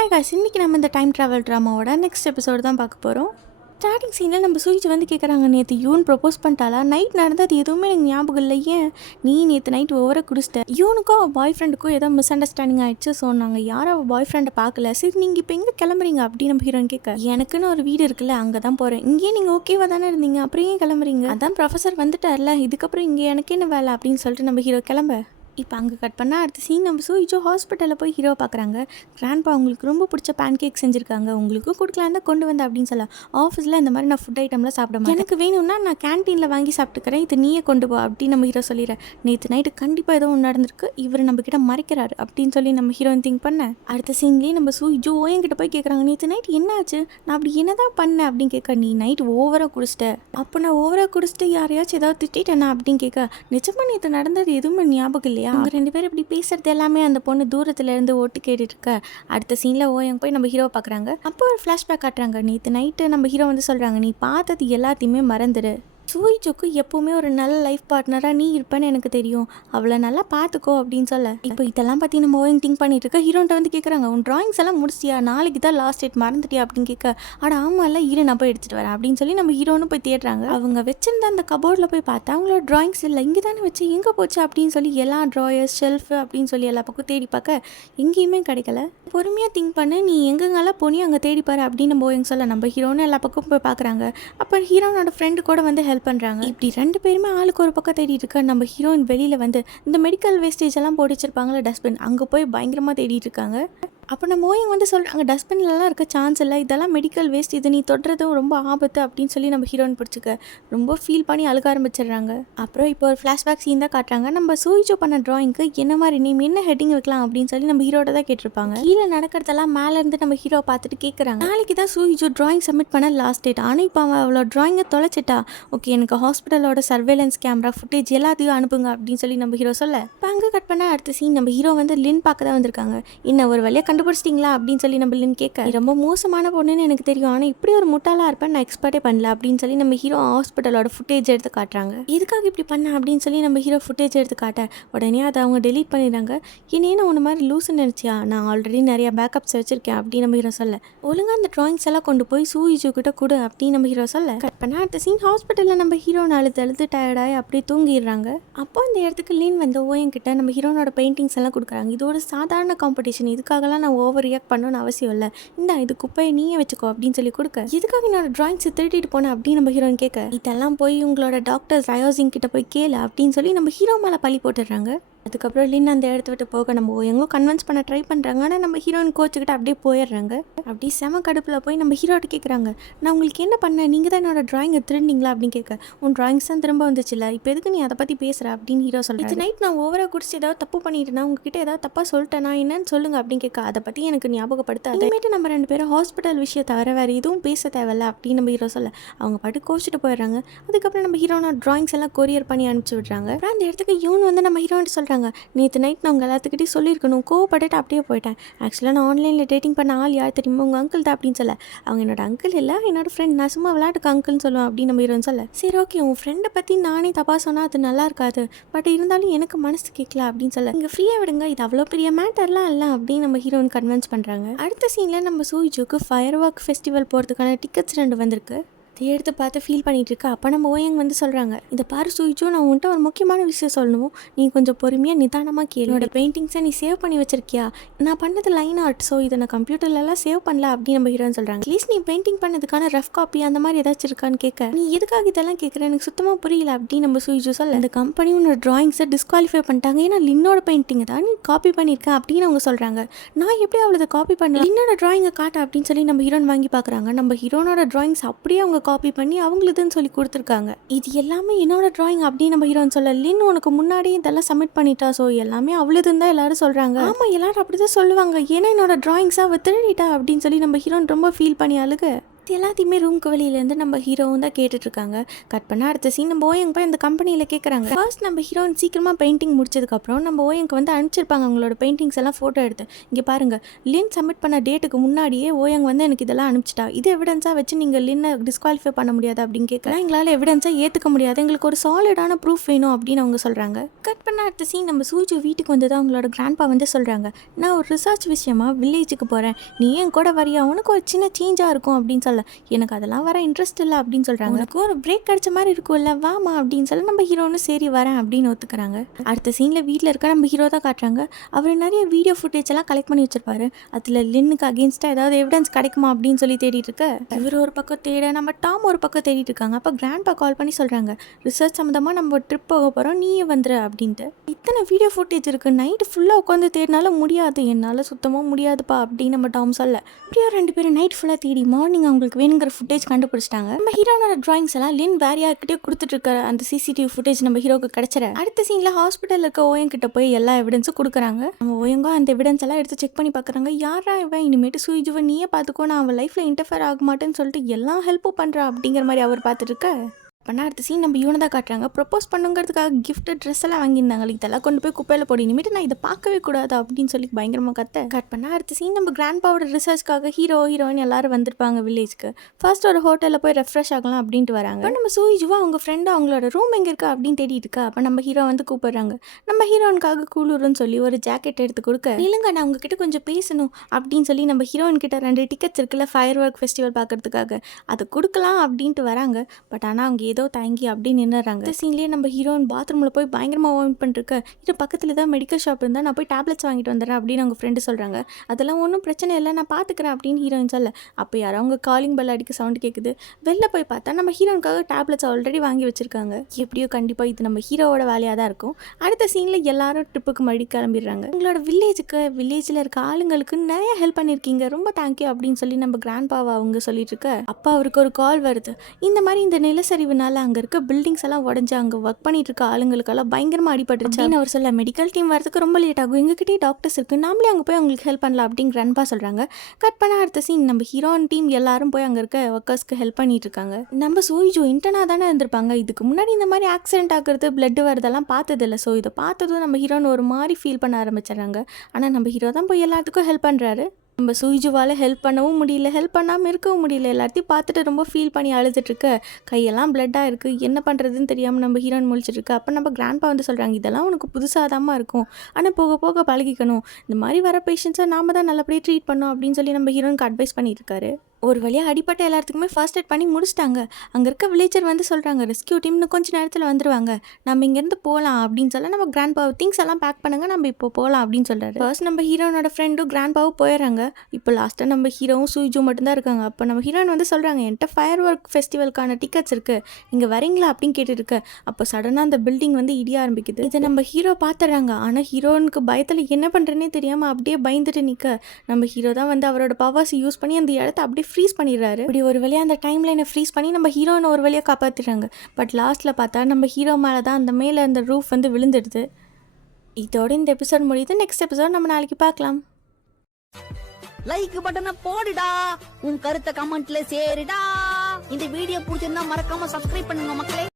Hi guys, இன்னைக்கு நம்ம இந்த டைம் ட்ராவல் ட்ராமாவோட நெக்ஸ்ட் எபிசோடு தான் பார்க்க போகிறோம். ஸ்டார்டிங் சீனில் நம்ம சூயிச்சு வந்து கேட்குறாங்க, நேற்று யூன் ப்ரப்போஸ் பண்ணிட்டாலா? நைட் நடந்தது எதுவுமே எனக்கு ஞாபகம் இல்லை. ஏன் நீ நேற்று நைட் ஓவராக குடிச்சிட்ட? யூனுக்கும் அவள் பாய் ஃப்ரெண்டுக்கும் ஏதோ மிஸ் அண்டர்ஸ்டாண்டிங் ஆகிடுச்சு. ஸோ நாங்கள் யாரும் அவள் பாய் ஃப்ரெண்டை பார்க்கல. சரி, நீங்கள் இப்போ எங்கே கிளம்புறீங்க அப்படின்னு நம்ம ஹீரோன் கேட்க, எனக்குன்னு ஒரு வீடு இருக்குல்ல, அங்கே தான் போகிறேன். இங்கேயே நீங்கள் ஓகேவா தானே இருந்தீங்க, அப்புறம் ஏன் கிளம்புறீங்க? அதான் ப்ரொஃபஸர் வந்துட்டார்ல, இதுக்கப்புறம் இங்கே எனக்கு என்ன வேலை அப்படின்னு சொல்லிட்டு நம்ம ஹீரோ கிளம்ப. இப்போ அங்கே கட் பண்ணால் அடுத்த சீன் நம்ம சூயிச்சோ ஹாஸ்பிட்டலில் போய் ஹீரோ பார்க்குறாங்க. கிராண்ட்பா உங்களுக்கு ரொம்ப பிடிச்ச பேன் கேக் செஞ்சுருக்காங்க, உங்களுக்கும் கொடுக்கலாம் தான் கொண்டு வந்தேன் அப்படின்னு சொல்ல. ஆஃபீஸில் இந்த மாதிரி நான் ஃபுட் ஐட்டம்லாம் சாப்பிட மாட்டேன், எனக்கு வேணும்னா நான் கேன்டீனில் வாங்கி சாப்பிட்டுக்கிறேன், இது நீயே கொண்டு போ அப்படின்னு நம்ம ஹீரோ சொல்லிடுறேன். நேற்று நைட்டு கண்டிப்பாக ஏதோ ஒன்று நடந்திருக்கு, இவர் நம்மக்கிட்ட மறைக்கிறாரு அப்படின்னு சொல்லி நம்ம ஹீரோயின் திங்க் பண்ண. அடுத்த சீன்லேயே நம்ம சூயிச்சோ என்கிட்ட போய் கேட்குறாங்க, நேற்று நைட் என்ன ஆச்சு, நான் அப்படி என்ன தான் பண்ணேன் அப்படின்னு கேட்க. நீ நைட் ஓவராக குடிச்சிட்டேன். அப்போ நான் ஓவராக குடிச்சிட்டு யாரையாச்சும் ஏதாவது திட்டேனா அப்படின்னு கேட்க. நிஜமாக நேற்று நடந்தது எதுவுமே ஞாபகம் இல்லையா? அவங்க ரெண்டு பேரும் இப்படி பேசுறது எல்லாமே அந்த பொண்ணு தூரத்துல இருந்து ஓட்டு கேட்டுட்டு இருக்க. அடுத்த சீன்ல ஓயங்க போய் நம்ம ஹீரோவை பார்க்குறாங்க. அப்போ ஒரு ஃப்ளாஷ்பேக் காட்டுறாங்க. நேற்று நைட்டு நம்ம ஹீரோ வந்து சொல்றாங்க, நீ பார்த்தது எல்லாத்தையுமே மறந்துடு. சூயிச்சுக்கு எப்போவுமே ஒரு நல்ல லைஃப் பார்ட்னராக நீ இருப்பேன்னு எனக்கு தெரியும், அவளை நல்லா பார்த்துக்கோ அப்படின்னு சொல்ல. இப்போ இதெல்லாம் பற்றி நம்ம ஓயிங் திங்க் பண்ணிட்டு இருக்க. ஹீரோன்ட்ட வந்து கேட்குறாங்க, உன் ட்ராயிங்ஸ் எல்லாம் முடிச்சியா, நாளைக்கு தான் லாஸ்ட் டேட், மறந்துட்டியா அப்படின்னு கேட்க. ஆட ஆமாம் இல்லை, இரு நான் போய் எடுத்துகிட்டு வரேன் அப்படின்னு சொல்லி நம்ம ஹீரோன்னு போய் தேடுறாங்க. அவங்க வச்சிருந்த அந்த கபோர்டில் போய் பார்த்தா அவங்களோட ட்ராயிங்ஸ் இல்லை, இங்கே தானே வச்சு எங்கே போச்சு அப்படின்னு சொல்லி எல்லா ட்ராயர்ஸ் ஷெல்ஃபு அப்படின்னு சொல்லி எல்லா பக்கம் தேடி பார்க்க எங்கேயுமே கிடைக்கல. பொறுமையாக திங்க் பண்ணு, நீ எங்கெங்கெல்லாம் போனியோ அங்கே தேடிப்பாரு அப்படின்னு நம்ம ஓயிங் சொல்ல. நம்ம ஹீரோன்னு எல்லா பக்கம் போய் பார்க்குறாங்க. அப்போ ஹீரோனோட ஃப்ரெண்டு கூட வந்து ஹெல்ப் பண்ணுறாங்க. இப்படி ரெண்டு பேருமே ஆளுக்கு ஒரு பக்கம் தேடிட்டு இருக்க. நம்ம ஹீரோயின் வெளியில் வந்து இந்த மெடிக்கல் வேஸ்டேஜ் எல்லாம் போட்டு வச்சிருப்பாங்களே டஸ்ட்பின், அங்கே போய் பயங்கரமாக தேடிட்டு இருக்காங்க. அப்போ நம்ம ஓயிங் வந்து சொல்கிறாங்க, டஸ்ட்பின்லலாம் இருக்க சான்ஸ் இல்லை, இதெல்லாம் மெடிக்கல் வேஸ்ட், இது நீ தொடுறதும் ரொம்ப ஆபத்து அப்படின்னு சொல்லி நம்ம ஹீரோயின் பிடிச்சிக்க. ரொம்ப ஃபீல் பண்ணி அழுக ஆரம்பிச்சிடுறாங்க. அப்புறம் இப்போ ஒரு ஃப்ளாஷ்பேக் சீன் தான் காட்டுறாங்க. நம்ம சூயிச்சோ பண்ண ட்ராயிங்க்கு என்ன மாதிரி நேம், என்ன ஹெட்டிங் வைக்கலாம் அப்படின்னு சொல்லி நம்ம ஹீரோட தான் கேட்டிருப்பாங்க. கீழே நடக்கிறதெல்லாம் மேலேருந்து நம்ம ஹீரோ பார்த்துட்டு கேட்குறாங்க. நாளைக்கு தான் சூயிச்சோ ட்ராயிங் சப்மிட் பண்ண லாஸ்ட் டேட், ஆனால் இப்போ அவன் அவ்வளோ ட்ராயிங்கை தொலைச்சிட்டா. ஓகே, எனக்கு ஹாஸ்பிட்டலோட சர்வேலன்ஸ் கேமரா ஃபுட்டேஜ் எல்லாத்தையும் அனுப்புங்க அப்படின்னு சொல்லி நம்ம ஹீரோ சொல்ல. இப்போ அங்கே கட் பண்ண அடுத்த சீன் நம்ம ஹீரோ வந்து லின் பார்க்க தான் வந்திருக்காங்க. இன்னும் ஒரு வழியாக கண்டுபிடிச்சிட்டிங்களா அப்படின்னு சொல்லி நம்ம லின் கேட்க. ரொம்ப மோசமான பொண்ணுன்னு எனக்கு தெரியும், ஆனால் இப்படி ஒரு முட்டாளாக இருப்பேன் நான் எக்ஸ்பெக்டே பண்ணல அப்படின்னு சொல்லி நம்ம ஹீரோ ஹாஸ்பிட்டலோட ஃபுட்டேஜ் எடுத்து காட்டுறாங்க. எதுக்காக இப்படி பண்ண அப்படின்னு சொல்லி நம்ம ஹீரோ ஃபுட்டேஜ் எடுத்து காட்ட உடனே அதை அவங்க டெலீட் பண்ணிடுறாங்க. என்னேன்னு ஒன்று மாதிரி லூசுன்னு நினச்சியா, நான் ஆல்ரெடி நிறைய பேக்கப்ஸ் வச்சுருக்கேன் அப்படின்னு நம்ம ஹீரோ சொல்ல. ஒழுங்காக அந்த ட்ராயிங்ஸ் எல்லாம் கொண்டு போய் சூயிச்சு கிட்ட கொடு அப்படின்னு நம்ம ஹீரோ சொல்ல. கட் பண்ண அடுத்த சீன் ஹாஸ்பிட்டலில் நம்ம ஹீரோனை அழுது டயர்டாகி அப்படியே தூங்கிடுறாங்க. அப்போ அந்த இடத்துக்கு லீன் வந்து ஓயங்கிட்ட நம்ம ஹீரோனோட பெயிண்டிங்ஸ் எல்லாம் கொடுக்குறாங்க. இது ஒரு சாதாரண காம்படிஷன், இதுக்காகலாம் நான் ஓவர் ரியாக்ட் பண்ணணும்னு அவசியம் இல்லை, இந்த இது குப்பையை நீயே வச்சுக்கோ அப்படின்னு சொல்லி கொடுக்க. எதுக்காக என்னோட ட்ராயிங்ஸ் திருட்டிட்டு போனேன் அப்படின்னு நம்ம ஹீரோயின் கேட்க. இதெல்லாம் போய் உங்களோட டாக்டர் ரயோசிங் கிட்ட போய் கேளு அப்படின்னு சொல்லி நம்ம ஹீரோ மேலே பழி போட்டுடுறாங்க. அதுக்கப்புறம் லின் அந்த இடத்த விட்டு போக நம்ம எங்கோ கன்வின்ஸ் பண்ண ட்ரை பண்ணுறாங்க. ஆனால் நம்ம ஹீரோயின் கோச்சுக்கிட்ட அப்படியே போயிடுறாங்க. அப்படியே செம கடுப்பில் போய் நம்ம ஹீரோட்ட கேட்குறாங்க, நான் உங்களுக்கு என்ன பண்ணேன், நீங்கள் தான் என்னோட ட்ராயிங்கை திருண்டிங்களா அப்படின்னு கேட்க. உன் ட்ராயிங்ஸ் தான் திரும்ப வந்துச்சுல்ல, இப்போ எதுக்கு நீ அதை பற்றி பேசுகிற அப்படின்னு ஹீரோ சொல்கிறாங்க. இது நைட் நான் ஓவராக குடிச்சு ஏதாவது தப்பு பண்ணிட்டேன்னா, உங்ககிட்ட ஏதாவது தப்பாக சொல்லிட்டேனா என்னன்னு சொல்லுங்க அப்படின்னு கேட்க. அதை பற்றி எனக்கு ஞாபகப்படுத்த, அதேமாதிரி நம்ம ரெண்டு பேரும் ஹாஸ்பிட்டல் விஷயம் தவிர வேறு எதுவும் பேச தேவையில்ல அப்படின்னு நம்ம ஹீரோ சொல்ல. அவங்க பாட்டு கோச்சிட்டு போயிடுறாங்க. அதுக்கப்புறம் நம்ம ஹீரோனோட ட்ராயிங்ஸ் எல்லாம் கொரியர் பண்ணி அனுப்பிச்சி விட்றாங்க. அப்புறம் அந்த இடத்துக்கு யூன் வந்து நம்ம ஹீரோன்ட்டு சொல்கிறாங்க, நேற்று நைட் நான் உங்கள் எல்லாத்துக்கிட்டையும் சொல்லியிருக்கணும், கோவப்பட்டுட்டு அப்படியே போயிட்டேன். ஆக்சுவலாக நான் ஆன்லைனில் டேட்டிங் பண்ண ஆள் யார் தெரியுமா, உங்கள் அங்கிள் தான் அப்படின்னு சொல்ல. அவங்க என்னோட அங்கிள் இல்லை, என்னோட ஃப்ரெண்ட், நான் சும்மா விளையாட்டுக்கு அங்கிள்னு சொல்லுவேன் அப்படின்னு நம்ம ஹீரோன்னு சொல்ல. சரி ஓகே, உன் ஃப்ரெண்டை பற்றி நானே தப்பாக சொன்னால் அது நல்லா இருக்காது, பட் இருந்தாலும் எனக்கு மனசு கேட்கல அப்படின்னு சொல்ல. இங்கே ஃப்ரீயாக விடுங்க, இது அவ்வளோ பெரிய மேட்டர்லாம் இல்லை அப்படின்னு நம்ம ஹீரோயின் கன்வின்ஸ் பண்ணுறாங்க. அடுத்த சீனில் நம்ம சூயிச்சுக்கு ஃபயர் ஒர்க் ஃபெஸ்டிவல் போகிறதுக்கான டிக்கெட்ஸ் 2 வந்திருக்கு. எடுத்து பார்த்து ஃபீல் பண்ணிகிட்டு இருக்கா. அப்போ நம்ம ஓயங் வந்து சொல்கிறாங்க, இதை பாரு சூயிச்சோ, நான் உன்கிட்ட ஒரு முக்கியமான விஷயம் சொல்லணும், நீ கொஞ்சம் பொறுமையாக நிதானமாக கேளு. என்னோட பெயிண்டிங்ஸை நீ சேவ் பண்ணி வச்சிருக்கியா, நான் பண்ணது லைன் ஆர்ட், ஸோ இதை நான் கம்ப்யூட்டர்லலாம் சேவ் பண்ணல அப்படின்னு நம்ம ஹீரோன்னு சொல்கிறாங்க. ப்ளீஸ் நீ பெயிண்டிங் பண்ணதுக்கான ரஃப் காப்பி அந்த மாதிரி ஏதாச்சும் இருக்கான்னு கேட்க. நீ எதுக்காக இதெல்லாம் கேட்குற, எனக்கு சுத்தமாக புரியல அப்படின்னு நம்ம சூயிச்சோ சொல்ல. அந்த கம்பெனி உன்னோட ட்ராயிங்ஸை டிஸ்குவாலிஃபை பண்ணிட்டாங்க, ஏன்னா லின்னோட பெயிண்டிங்கை தான் நீ காப்பி பண்ணியிருக்கேன் அப்படின்னு அவங்க சொல்கிறாங்க. நான் எப்படி அவளை காப்பி பண்ணல, லின்னோட ட்ராயிங்கை காட்ட அப்படின்னு சொல்லி நம்ம ஹீரோன் வாங்கி பார்க்குறாங்க. நம்ம ஹீரோனோட ட்ராயிங்ஸ் அப்படியே அவங்க காப்பி பண்ணி அவங்களுதுன்னு சொல்லி கொடுத்துருக்காங்க. இது எல்லாமே என்னோட ட்ராயிங் அப்படின்னு நம்ம ஹீரோன்னு சொல்ல. லின் உனக்கு முன்னாடி இதெல்லாம் சப்மிட் பண்ணிட்டா, ஸோ எல்லாமே அவளுதுன்னு தான் எல்லாரும் சொல்கிறாங்க. ஆமாம், எல்லாரும் அப்படி தான் சொல்லுவாங்க, ஏன்னா என்னோட ட்ராயிங்ஸாக அவள் திருடிட்டா அப்படின்னு சொல்லி நம்ம ஹீரோன் ரொம்ப ஃபீல் பண்ணி அழுக. இது எல்லாத்தையுமே ரூம்க்கு வெளியிலேருந்து நம்ம ஹீரோவும் தான் கேட்டுட்ருக்காங்க. கட் பண்ண அடுத்த சீன் நம்ம ஓயங்க போய் அந்த கம்பெனியில் கேட்குறாங்க. ஃபர்ஸ்ட் நம்ம ஹீரோயின் சீக்கிரமாக பெயிண்டிங் முடிச்சதுக்கப்புறம் நம்ம ஓயங்க வந்து அனுப்பிச்சிருப்பாங்க அவங்களோட பெயிண்டிங்ஸ் எல்லாம் ஃபோட்டோ எடுத்து. இங்கே பாருங்கள், லின் சப்மிட் பண்ண டேட்டுக்கு முன்னாடியே ஓயங்க வந்து எனக்கு இதெல்லாம் அனுப்பிச்சிட்டா. இது எவிடன்ஸாக வச்சு நீங்கள் லின்னை டிஸ்குவாலிஃபை பண்ண முடியாது அப்படின்னு கேட்கலாம். எங்களால் எவிடன்ஸாக ஏற்றுக்க முடியாது, எங்களுக்கு ஒரு சாலிடான ப்ரூஃப் வேணும் அப்படின்னு அவங்க சொல்கிறாங்க. கட் பண்ண அடுத்த சீன் நம்ம சூஜு வீட்டுக்கு வந்து தான் அவங்களோட கிராண்ட்பா வந்து சொல்கிறாங்க, நான் ஒரு ரிசர்ச் விஷயமா வில்லேஜுக்கு போகிறேன், நீ ஏன் கூட வரியா, உனக்கு ஒரு சின்ன சேஞ்சாக இருக்கும் அப்படின்னு சொல்ல. எனக்கு அதெல்லாம் வர இன்ட்ரெஸ்ட் இல்லை அப்படின்னு சொல்கிறாங்க. உனக்கு ஒரு பிரேக் கிடைச்ச மாதிரி இருக்கும்ல, வாமா அப்படின்னு சொல்லி நம்ம ஹீரோன்னு சரி வரேன் அப்படின்னு ஒத்துக்கிறாங்க. அடுத்த சீனில் வீட்டில் இருக்க நம்ம ஹீரோ தான் காட்டுறாங்க. அவர் நிறைய வீடியோ ஃபுட்டேஜ் எல்லாம் கலெக்ட் பண்ணி வச்சிருப்பாரு. அதில் லின்னுக்கு அகேன்ஸ்டாக ஏதாவது எவிடன்ஸ் கிடைக்குமா அப்படின்னு சொல்லி தேடிட்டு இருக்க, இவர் ஒரு பக்கம் தேட நம்ம டாம் ஒரு பக்கம் தேடிட்டு இருக்காங்க. அப்போ கிராண்ட்பா கால் பண்ணி சொல்கிறாங்க, ரிசர்ச் சம்மந்தமாக நம்ம ட்ரிப் போக போகிறோம், நீயே வந்துரு அப்படின்ட்டு. இத்தனை வீடியோ ஃபுட்டேஜ் இருக்குது, நைட்டு ஃபுல்லாக உட்காந்து தேடினாலும் முடியாது, என்னால் சுத்தமாக முடியாதுப்பா அப்படின்னு நம்ம டாம் சொல்ல. இப்படியோ 2 பேரும் நைட் ஃபுல்லாக தேடி மார்னிங் அவங்களுக்கு வேணுங்கிற ஃபுட்டேஜ் கண்டுபிடிச்சிட்டாங்க. நம்ம ஹீரோனோட டிராயிங்ஸ் எல்லாம் லின் வேற யார்கிட்டே கொடுத்துட்டு இருக்க அந்த சிசிடிவி ஃபுட்டேஜ் நம்ம ஹீரோக்கு கிடைச்சிட. அடுத்த சீனில் ஹாஸ்பிட்டலில் இருக்க ஓயன் கிட்ட போய் எல்லா எவிடன்ஸும் கொடுக்குறாங்க. நம்ம ஓயங்கோ அந்த எவிடன்ஸ் எல்லாம் எடுத்து செக் பண்ணி பார்க்குறாங்க. யாரா இவன், இனிமேட்டு சூஜுவை நீயே பார்த்துக்கோ, நான் அவன் லைஃப்பில் இன்டர்ஃபியர் ஆக மாட்டேன்னு சொல்லிட்டு எல்லா ஹெல்ப்பும் பண்ணுறா அப்படிங்கிற மாதிரி அவர் பார்த்துட்டு இருக்க. பண்ண அடுத்த சீன் நம்ம இவனை தான் காட்டுறாங்க. ப்ரப்போஸ் பண்ணுங்கிறதுக்காக கிஃப்ட் ட்ரெஸ் எல்லாம் வாங்கியிருந்தாங்க, இதெல்லாம் கொண்டு போய் குப்பையில் போடி, இனிமேட்டு நான் இதை பார்க்கவே கூடாது அப்படின்னு சொல்லி பயங்கரமாக கட் பண்ண அடுத்த சீன் நம்ம கிராண்ட்பாவோட ரிசர்ச்காக ஹீரோயின் எல்லாரும் வந்திருப்பாங்க வில்லேஜ்க்கு. ஃபர்ஸ்ட் ஒரு ஹோட்டலில் போய் ரெஃப்ரெஷ் ஆகலாம் அப்படின்ட்டு வராங்க. இப்போ நம்ம சூஜுவா அவங்க ஃப்ரெண்டு அவங்களோட ரூம் எங்கே இருக்கா அப்படின்னு தேடிட்டு இருக்கா. அப்போ நம்ம ஹீரோ வந்து கூப்பிடுறாங்க. நம்ம ஹீரோனுக்காக கூலூருன்னு சொல்லி ஒரு ஜாக்கெட் எடுத்து கொடுக்க, இல்லைங்க நான் உங்ககிட்ட கொஞ்சம் பேசணும் அப்படின்னு சொல்லி நம்ம ஹீரோயின் கிட்ட 2 டிக்கெட்ஸ் இருக்குல்ல ஃபயர் ஒர்க் ஃபெஸ்டிவல் பார்க்கறதுக்காக, அதை கொடுக்கலாம் அப்படின்ட்டு வராங்க. பட் ஆனால் அவங்க ஏதோ தயங்கி அப்படி நின்னுறாங்க. இந்த சீன்லேயே நம்ம ஹீரோயின் பாத்ரூமில் போய் பயங்கரமாக வாமிட் பண்ணிருக்க. இது பக்கத்தில் தான் மெடிக்கல் ஷாப் இருந்தால் நான் போய் டேப்லெட்ஸ் வாங்கிட்டு வந்துடுறேன் அப்படின்னு அவங்க ஃப்ரெண்டு சொல்கிறாங்க. அதெல்லாம் ஒன்றும் பிரச்சனை இல்லை, நான் பார்த்துக்கிறேன் அப்படின்னு ஹீரோயின் சொல்ல. அப்போ யாரோ அவங்க காலிங் பெல் அடிக்க சவுண்ட் கேட்குது. வெளில போய் பார்த்தா நம்ம ஹீரோனுக்காக டேப்லெட்ஸ் ஆல்ரெடி வாங்கி வச்சிருக்காங்க. எப்படியோ கண்டிப்பாக இது நம்ம ஹீரோவோட வேலையாக தான் இருக்கும். அடுத்த சீனில் எல்லாரும் ட்ரிப்புக்கு மறுபடி கிளம்பிடுறாங்க. உங்களோட வில்லேஜில் இருக்க ஆளுங்களுக்கு நிறைய ஹெல்ப் பண்ணியிருக்கீங்க, ரொம்ப தேங்க்யூ அப்படின்னு சொல்லி நம்ம கிராண்ட்பாவை அவங்க சொல்லிட்டு இருக்க. அப்போ அவருக்கு ஒரு கால் வருது. இந்த மாதிரி இந்த நிலச்சரிவுனால அங்கே இருக்க பில்டிங்ஸ் எல்லாம் உடஞ்சி அங்கே ஒர்க் பண்ணிட்டு இருக்க ஆளுங்களுக்கெல்லாம் பயங்கரமாக அடிபட்டுருச்சு அப்படின்னு அவர் சொல்ல. மெடிக்கல் டீம் வரதுக்கு ரொம்ப லேட் ஆகும், எங்ககிட்டே டாக்டர்ஸ் இருக்குது, நாமளே அங்கே போய் அவங்களுக்கு ஹெல்ப் பண்ணலாம் அப்படின்னு கிராண்ட்பா சொல்கிறாங்க. கட் பண்ண அடுத்த சீன் நம்ம ஹீரோயின் டீம் எல்லாரும் போய் அங்கே இருக்க ஒர்க்கர்ஸ்க்கு ஹெல்ப் பண்ணிட்டு இருக்காங்க. நம்ம சூஜு இன்டர்னாக தானே இருந்திருப்பாங்க, இதுக்கு முன்னாடி இந்த மாதிரி ஆக்சிடென்ட் ஆகுறது பிளட் வரதெல்லாம் பார்த்ததில்ல. ஸோ இதை பார்த்ததும் நம்ம ஹீரோன்னு ஒரு மாதிரி ஃபீல் பண்ண ஆரம்பிச்சிடறாங்க. ஆனால் நம்ம ஹீரோ தான் போய் எல்லாத்துக்கும் ஹெல்ப் பண்ணுறாரு. நம்ம சூஜுவால் ஹெல்ப் பண்ணவும் முடியல, ஹெல்ப் பண்ணாமல் இருக்கவும் முடியல. எல்லாத்தையும் பார்த்துட்டு ரொம்ப ஃபீல் பண்ணி அழுதுட்டுருக்க. கையெல்லாம் பிளட்டாக இருக்குது, என்ன பண்ணுறதுன்னு தெரியாமல் நம்ம ஹீரோயின் முழிச்சிட்ருக்கு. அப்போ நம்ம கிராண்ட்பா வந்து சொல்கிறாங்க, இதெல்லாம் உனக்கு புதுசாக இருக்கும், ஆனால் போக போக பழகிக்கணும், இந்த மாதிரி வர பேஷண்ட்ஸை நாம தான் நல்லபடியாக ட்ரீட் பண்ணோம் அப்படின்னு சொல்லி நம்ம ஹீரோனுக்கு அட்வைஸ் பண்ணிட்டு இருக்காரு. ஒரு வழியாக அடிப்பட்ட எல்லாத்துக்குமே ஃபர்ஸ்ட் எய்ட் பண்ணி முடிச்சிட்டாங்க. அங்கே இருக்க வில்லேஜர் வந்து சொல்கிறாங்க, ரெஸ்கியூ டீம்னு கொஞ்சம் நேரத்தில் வந்துடுவாங்க, நம்ம இங்கேருந்து போகலாம் அப்படின்னு சொல்ல. நம்ம கிராண்ட்பாவை திங்ஸ் எல்லாம் பேக் பண்ணுங்க, நம்ம இப்போ போகலாம் அப்படின்னு சொல்கிறாரு. ஃபர்ஸ்ட் நம்ம ஹீரோனோட ஃப்ரெண்டும் கிராண்ட்பாவும் போயிடுறாங்க. இப்போ லாஸ்ட்டாக நம்ம ஹீரோவும் சூஜு மட்டும்தான் இருக்காங்க. அப்போ நம்ம ஹீரோயின் வந்து சொல்கிறாங்க, என்கிட்ட ஃபயர் ஒர்க் ஃபெஸ்டிவலுக்கான டிக்கெட்ஸ் இருக்குது, இங்கே வரீங்களா அப்படின்னு கேட்டுருக்கு. அப்போ சடனாக அந்த பில்டிங் வந்து இடிய ஆரம்பிக்குது. இதை நம்ம ஹீரோ பார்த்துறாங்க. ஆனால் ஹீரோனுக்கு பயத்தில் என்ன பண்ணுறேன்னே தெரியாமல் அப்படியே பயந்துட்டு நிற்க, நம்ம ஹீரோ தான் வந்து அவரோட பவர்ஸ் யூஸ் பண்ணி அந்த இடத்த அப்படியே ஃப்ரீஸ் பண்ணிடுறாரு. இப்படி ஒரு வழியாக அந்த டைம் லைனை ஃப்ரீஸ் பண்ணி நம்ம ஹீரோனை ஒரு வழியாக காப்பாற்றிடுறாங்க. பட் லாஸ்ட்டில் பார்த்தா நம்ம ஹீரோ மேலே தான் அந்த மேலே அந்த ரூஃப் வந்து விழுந்துடுது. இதோட இந்த எபிசோட் முடியுது. நெக்ஸ்ட் எபிசோட் நம்ம நாளைக்கு பார்க்கலாம். லைக் பட்டனை போடுடா, உன் கருத்தை கமெண்ட்ல சேருடா. இந்த வீடியோ பிடிச்சிருந்தா மறக்காம சப்ஸ்கிரைப் பண்ணுங்க மக்களே.